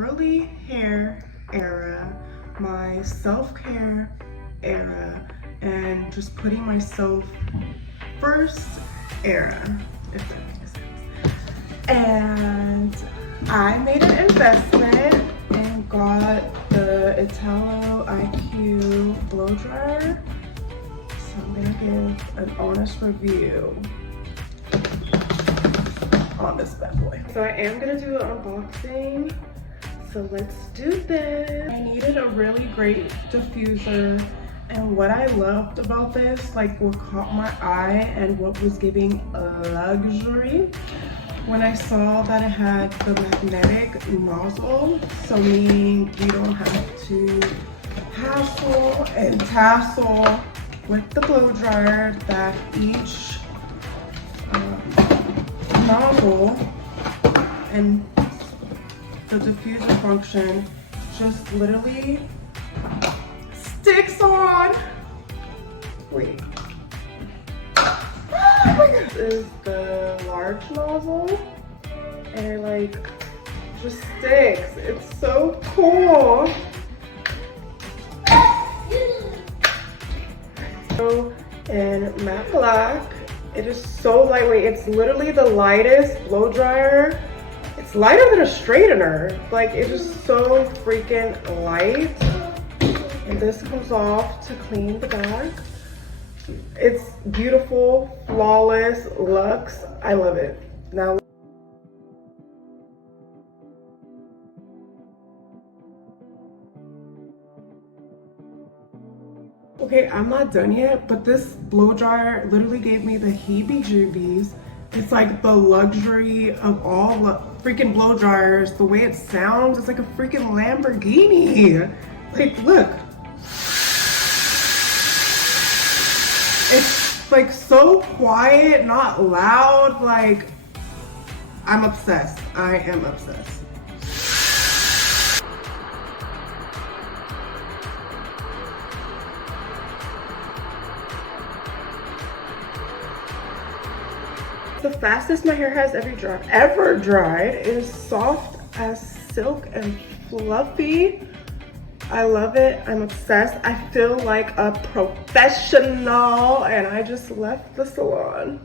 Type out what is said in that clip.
curly hair era, my self-care era, and just putting myself first era, if that makes sense. And I made an investment and got the ItaloIQ blow dryer. So I'm gonna give an honest review on this bad boy. So I am gonna do an unboxing. So let's do this. I needed a really great diffuser, and what I loved about this, like what caught my eye and what was giving luxury, when I saw that it had the magnetic nozzle, so meaning you don't have to hassle and tassel with the blow dryer, that each nozzle and the diffuser function just literally sticks on. Wait. Oh my God. This is the large nozzle, and it like just sticks. It's so cool. So in matte black, it is so lightweight. It's literally the lightest blow dryer. It's lighter than a straightener. Like, it is so freaking light. And this comes off to clean the back. It's beautiful, flawless, luxe. I love it. Now, okay, I'm not done yet, but this blow dryer literally gave me the heebie-jeebies. It's like the luxury of all freaking blow dryers. The way it sounds, it's like a freaking Lamborghini. Like, look. It's like so quiet, not loud. Like, I'm obsessed. I am obsessed. The fastest my hair has ever dried. It is soft as silk and fluffy. I love it. I'm obsessed. I feel like a professional, and I just left the salon.